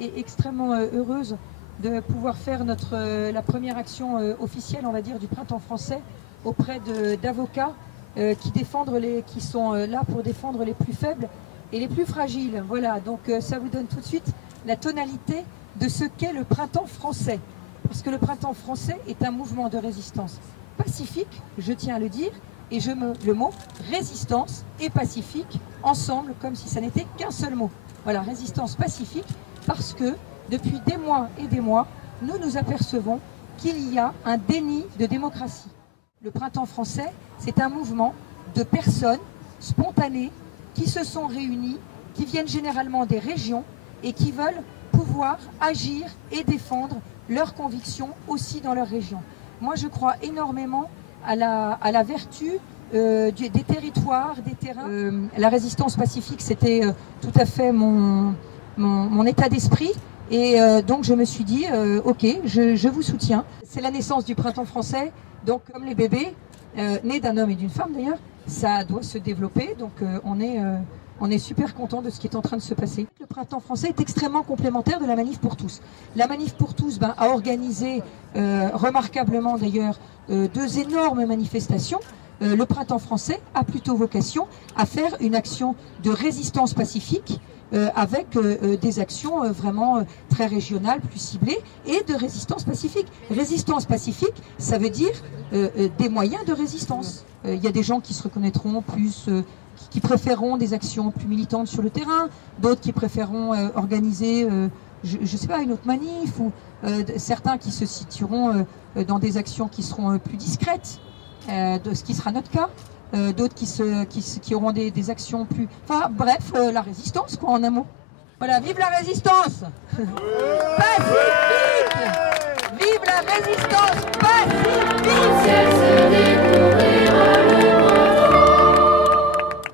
est extrêmement heureuse de pouvoir faire la première action officielle, on va dire, du Printemps français auprès d'avocats qui sont là pour défendre les plus faibles et les plus fragiles. Voilà, donc ça vous donne tout de suite la tonalité de ce qu'est le Printemps français. Parce que le Printemps français est un mouvement de résistance pacifique, je tiens à le dire, et le mot résistance et pacifique ensemble, comme si ça n'était qu'un seul mot. Voilà, résistance pacifique, parce que depuis des mois et des mois, nous nous apercevons qu'il y a un déni de démocratie. Le Printemps français, c'est un mouvement de personnes spontanées qui se sont réunies, qui viennent généralement des régions et qui veulent pouvoir agir et défendre leurs convictions aussi dans leur région. Moi, je crois énormément à la vertu des territoires, des terrains. La résistance pacifique, c'était tout à fait mon état d'esprit. Et donc je me suis dit, ok, je vous soutiens. C'est la naissance du Printemps français, donc comme les bébés, nés d'un homme et d'une femme d'ailleurs, ça doit se développer, donc on est super content de ce qui est en train de se passer. Le Printemps français est extrêmement complémentaire de la Manif pour tous. La Manif pour tous a organisé remarquablement d'ailleurs 2 énormes manifestations. Le Printemps français a plutôt vocation à faire une action de résistance pacifique avec des actions vraiment très régionales, plus ciblées, et de résistance pacifique. Résistance pacifique, ça veut dire des moyens de résistance. Il y a des gens qui se reconnaîtront plus, qui préféreront des actions plus militantes sur le terrain, d'autres qui préféreront organiser, je ne sais pas, une autre manif, ou certains qui se situeront dans des actions qui seront plus discrètes, ce qui sera notre cas. D'autres qui auront des actions plus... Enfin bref, la résistance quoi en un mot. Voilà, vive la résistance pacifique. Vive la résistance.